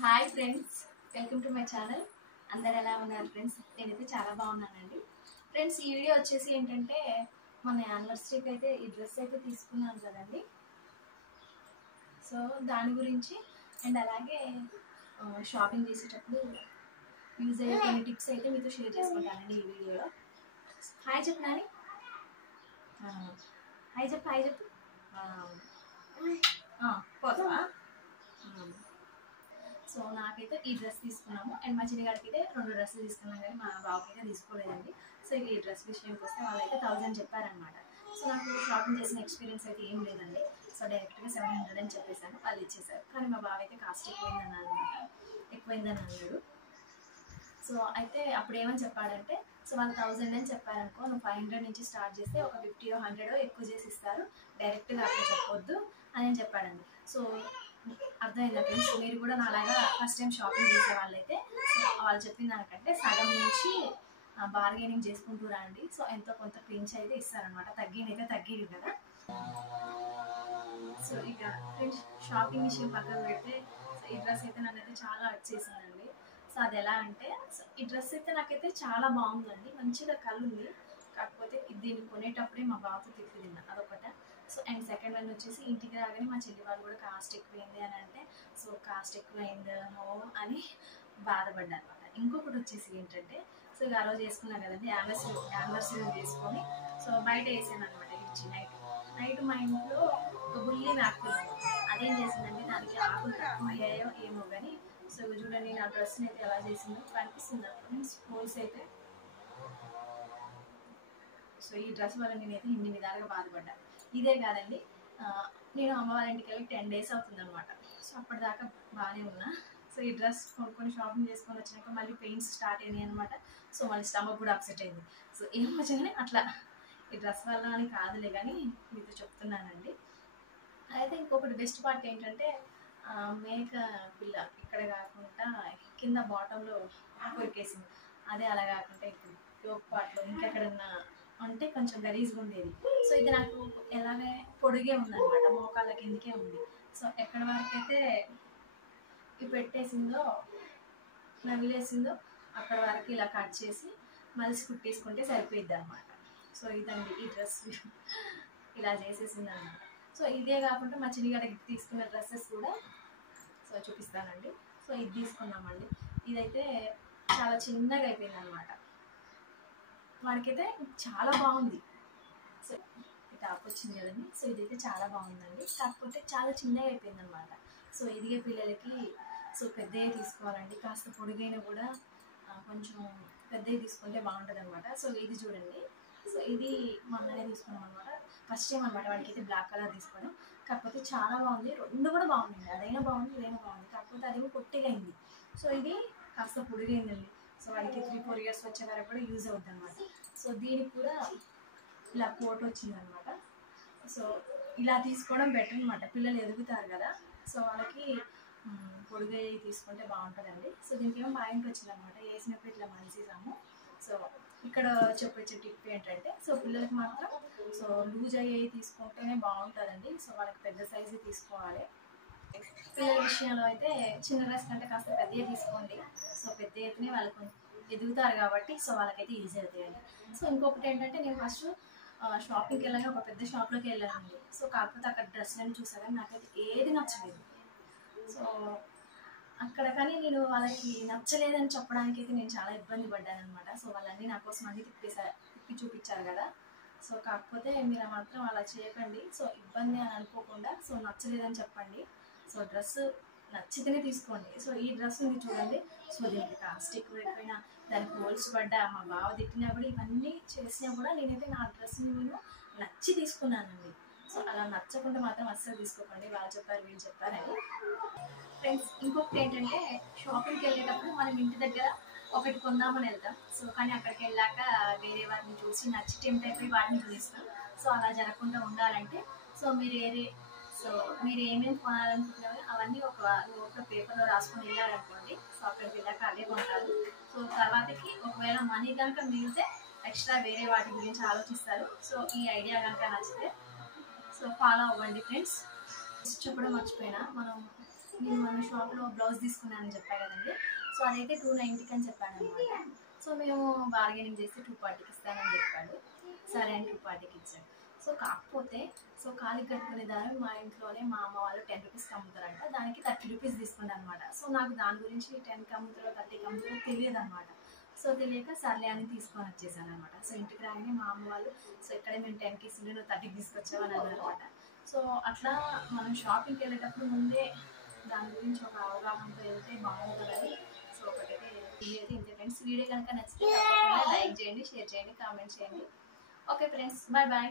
Hi friends, welcome to my channel. అందరు ఎలా ఉన్నారు ఫ్రెండ్స్? నేనైతే చాలా బాగున్నానండి. ఫ్రెండ్స్, ఈ వీడియో వచ్చేసి ఏంటంటే మన యానివర్సరీకి అయితే ఈ డ్రెస్ అయితే తీసుకున్నాను కదండి. సో దాని గురించి అండ్ అలాగే షాపింగ్ చేసేటప్పుడు యూజ్ అయ్యే కొన్ని టిప్స్ అయితే మీతో షేర్ చేసుకుంటానండి ఈ వీడియోలో. హాయ్ చెప్పు నాని. హాయ్ చెప్పు, హాయ్ చెప్పు. పోతావా? సో నాకైతే ఈ డ్రెస్ తీసుకున్నాము అండ్ మా చిన్నగాడికి అయితే 2 డ్రెస్సులు తీసుకున్నాం, కానీ మా బాబుకి అయితే తీసుకోలేదండి. సో ఈ డ్రెస్ విషయంకి వస్తే వాళ్ళైతే 1000 చెప్పారనమాట. సో నాకు షాపింగ్ చేసిన ఎక్స్పీరియన్స్ అయితే ఏం లేదండి. సో డైరెక్ట్గా 700 అని చెప్పేసాను, వాళ్ళు ఇచ్చేసారు. కానీ మా బాబు అయితే కాస్ట్ ఎక్కువైందని అన్నాడు. సో అయితే అప్పుడు ఏమని చెప్పాడంటే, సో వాళ్ళు 1000 అని చెప్పారనుకో, నువ్వు 500 నుంచి స్టార్ట్ చేస్తే ఒక 50 100 ఎక్కువ చేసి ఇస్తారు, డైరెక్ట్గా అట్లా చెప్పొద్దు అని చెప్పాడండి. సో అర్థమైందా ఫ్రెండ్స్? మీరు కూడా నాలాగా ఫస్ట్ టైం షాపింగ్ చేసే వాళ్ళైతే వాళ్ళు చెప్పిన దానికంటే సగం నుంచి బార్గెనింగ్ చేసుకుంటూ రండి. సో ఎంతో కొంత పెంచి అయితే ఇస్తారనమాట, తగ్గినైతే తగ్గిరు కదా. సో ఇక ఫ్రెండ్స్, షాపింగ్ విషయం పక్కన పెడితే ఈ డ్రెస్ అయితే నన్నైతే చాలా హర్ట్ చేసిందండి. సో అది ఎలా అంటే, ఈ డ్రెస్ అయితే నాకైతే చాలా బాగుందండి, మంచిగా కలుంది. కాకపోతే దీన్ని కొనేటప్పుడే మా బాబుతో తిప్పి తిన్నా, అదొకట. సో అండ్ సెకండ్ వన్ వచ్చేసి ఇంటికి రాగానే మా చెల్లి వాళ్ళు కూడా కాస్ట్ ఎక్కువైంది అని అంటే, సో కాస్ట్ ఎక్కువైందో అని బాధపడ్డా అనమాట. ఇంకొకటి వచ్చేసి ఏంటంటే, సో ఇక ఆ రోజు వేసుకున్నా కదండి, యానివర్సరీ చేసుకొని సో బయట వేసాను అనమాట. ఇచ్చి నైట్ మా ఇంట్లో ఒక బుల్లి మ్యాక్తుంది, అదేం చేసిందండి, దానికి ఆకులు తక్కువ అయ్యాయో ఏమో కానీ. సో చూడండి నా డ్రెస్ని అయితే ఎలా చేసిందో కనిపిస్తుంది ఫ్రెండ్స్, హోల్స్ అయితే. సో ఈ డ్రెస్ వల్ల నేనైతే ఇన్ని విధాలుగా బాధపడ్డాను. ఇదే కాదండి, నేను అమ్మ వాళ్ళ ఇంటికి వెళ్ళి 10 days అవుతుంది అనమాట. సో అప్పటిదాకా బాగానే ఉన్నా. సో ఈ డ్రెస్ కొనుక్కొని షాపింగ్ చేసుకొని వచ్చినాక మళ్ళీ పెయిన్స్ స్టార్ట్ అయినాయి అనమాట. సో మళ్ళీ స్టమక్ కూడా అప్సెట్ అయింది. సో ఏం వచ్చాగానే అట్లా ఈ డ్రెస్ వల్ల అని కాదులే కానీ మీతో చెప్తున్నానండి. అయితే ఇంకొకటి బెస్ట్ పార్ట్ ఏంటంటే, మేక పిల్ల ఇక్కడ కాకుండా కింద బాటంలో కొరికేసింది. అదే అలా కాకుండా ఇప్పుడు యోక్ పార్ట్లో ఇంకెక్కడన్నా అంటే కొంచెం గలీజ్గా ఉండేది. సో ఇది నాకు ఎలాగే పొడిగే ఉందన్నమాట, మోకాళ్ళ కిందకే ఉంది. సో ఎక్కడి వరకు అయితే ఇవి పెట్టేసిందో, నవిలేసిందో అక్కడ వరకు ఇలా కట్ చేసి మలిసి కుట్టేసుకుంటే సరిపోయిద్ది అనమాట. సో ఇదండి ఈ డ్రెస్ ఇలా చేసేసింది అనమాట. సో ఇదే కాకుండా మా చిన్నగాడికి తీసుకున్న డ్రెస్సెస్ కూడా సో చూపిస్తానండి. సో ఇది తీసుకున్నామండి, ఇదైతే చాలా చిన్నగా అయిపోయింది అనమాట. వాడికైతే చాలా బాగుంది. సో ఈ టాప్ వచ్చింది కదండి, సో ఇదైతే చాలా బాగుందండి, కాకపోతే చాలా చిన్నగా అయిపోయింది అనమాట. సో ఎదిగే పిల్లలకి సో పెద్దగా తీసుకోవాలండి, కాస్త పొడిగైనా కూడా కొంచెం పెద్దగా తీసుకుంటే బాగుంటుంది అనమాట. సో ఇది చూడండి, సో ఇది మొన్ననే తీసుకున్నాం అనమాట, ఫస్ట్ టైం అనమాట వాడికి అయితే బ్లాక్ కలర్ తీసుకోవడం. కాకపోతే చాలా బాగుంది, 2 కూడా బాగుంది, అదైనా బాగుంది ఇదైనా బాగుంది. కాకపోతే అది పొట్టిగా అయింది, సో ఇది కాస్త పొడిగైందండి. సో వాడికి 3-4 years వచ్చే వరకు కూడా యూజ్ అవుతుంది అనమాట. సో దీనికి కూడా ఇలా కోట్ వచ్చిందనమాట. సో ఇలా తీసుకోవడం బెటర్ అనమాట, పిల్లలు ఎదుగుతారు కదా. సో వాళ్ళకి పొడిగా తీసుకుంటే బాగుంటుందండి. సో దీనికి ఏమో పాయింట్ వచ్చిందనమాట, వేసినప్పుడు ఇట్లా మలిసేసాము. సో ఇక్కడ చెప్పొచ్చే టిప్ ఏంటంటే, సో పిల్లలకి మాత్రం సో లూజ్ అయ్యేవి తీసుకుంటేనే బాగుంటుందండి. సో వాళ్ళకి పెద్ద సైజు తీసుకోవాలి. పిల్లల విషయంలో అయితే చిన్న డ్రెస్ కంటే కాస్త పెద్దగా తీసుకోండి. సో పెద్ద అయితేనే వాళ్ళకు ఎదుగుతారు కాబట్టి సో వాళ్ళకైతే ఈజీ అవుతాయండి. సో ఇంకొకటి ఏంటంటే, నేను ఫస్ట్ షాపింగ్కి వెళ్ళాను, ఒక పెద్ద షాప్లోకి వెళ్ళానండి. సో కాకపోతే అక్కడ డ్రెస్లని చూసాను, నాకైతే ఏది నచ్చలేదు. సో అక్కడ కానీ నేను వాళ్ళకి నచ్చలేదని చెప్పడానికి అయితే నేను చాలా ఇబ్బంది పడ్డాను అనమాట. సో వాళ్ళన్నీ నా కోసం అన్నీ తిప్పి చూపించారు కదా. సో కాకపోతే మీరు మాత్రం అలా చేయకండి. సో ఇబ్బంది అని అనుకోకుండా సో నచ్చలేదని చెప్పండి. సో డ్రెస్ నచ్చితేనే తీసుకోండి. సో ఈ డ్రెస్ మీరు చూడండి, సో దీనికి కాస్ట్ ఎక్కువైపోయినా, దానికి హోల్స్ పడ్డా, మా బావ తిట్టినా కూడా, ఇవన్నీ చేసినా కూడా నేనైతే నా డ్రెస్ని నేను నచ్చి తీసుకున్నానండి. సో అలా నచ్చకుండా మాత్రం అస్సలు తీసుకోకండి, వాళ్ళు చెప్పారు వీళ్ళు చెప్పారని. ఫ్రెండ్స్, ఇంకొకటి ఏంటంటే, షాపింగ్కి వెళ్ళేటప్పుడు మనం ఇంటి దగ్గర ఒకటి కొందామని వెళ్తాం. సో కానీ అక్కడికి వెళ్ళాక వేరే వాటిని చూసి నచ్చి టెంప్ట్ అయిపోయి వాటిని చూపిస్తాం. సో అలా జరగకుండా ఉండాలంటే సో మీరు ఏమేమి కొనాలనుకుంటున్నారో అవన్నీ ఒక నోట్లో పేపర్లో రాసుకొని వెళ్ళారనుకోండి. సో అక్కడికి వెళ్ళాక అదే కొంటారు. సో తర్వాతకి ఒకవేళ మనీ కనుక మిగిలితే ఎక్స్ట్రా వేరే వాటి గురించి ఆలోచిస్తారు. సో ఈ ఐడియా కనుక నచ్చితే సో ఫాలో అవ్వండి ఫ్రెండ్స్. చెప్పడం మర్చిపోయినా, మనం నేను మన షాప్లో బ్లౌజ్ తీసుకున్నానని చెప్పాను కదండి. సో అదైతే 290 అని చెప్పాను అనమాట. సో మేము బార్గెనింగ్ చేసి 240కి ఇస్తానని చెప్పాడు. సరే అని 240కి ఇచ్చాడు. సో కాకపోతే సో కాలి కట్టుకునే దాన్ని మా ఇంట్లోనే మా అమ్మ వాళ్ళు 10 రూపీస్కి అమ్ముతారంట. దానికి 30 రూపీస్ తీసుకుంటాను అనమాట. సో నాకు దాని గురించి 10కి అమ్ముతారో 30కి అమ్ముతారో తెలియదు అనమాట. సో తెలియక సర్లే అని తీసుకొని వచ్చేసాను అనమాట. సో ఇంటికి రాగానే మా అమ్మ వాళ్ళు సో ఇక్కడే మేము 10కి ఇస్తుండే నువ్వు 30కి తీసుకొచ్చావు అని అన్నారు అనమాట. సో అట్లా మనం షాపింగ్కి వెళ్ళేటప్పుడు ముందే దాని గురించి ఒక అవగాహనతో వెళ్తే బాగుంటుందని. సో ఒకటైతే వీడియో అయితే ఇంతే ఫ్రెండ్స్. వీడియో కనుక నచ్చితే లైక్ చేయండి, షేర్ చేయండి, కామెంట్ చేయండి. Okay friends, bye bye.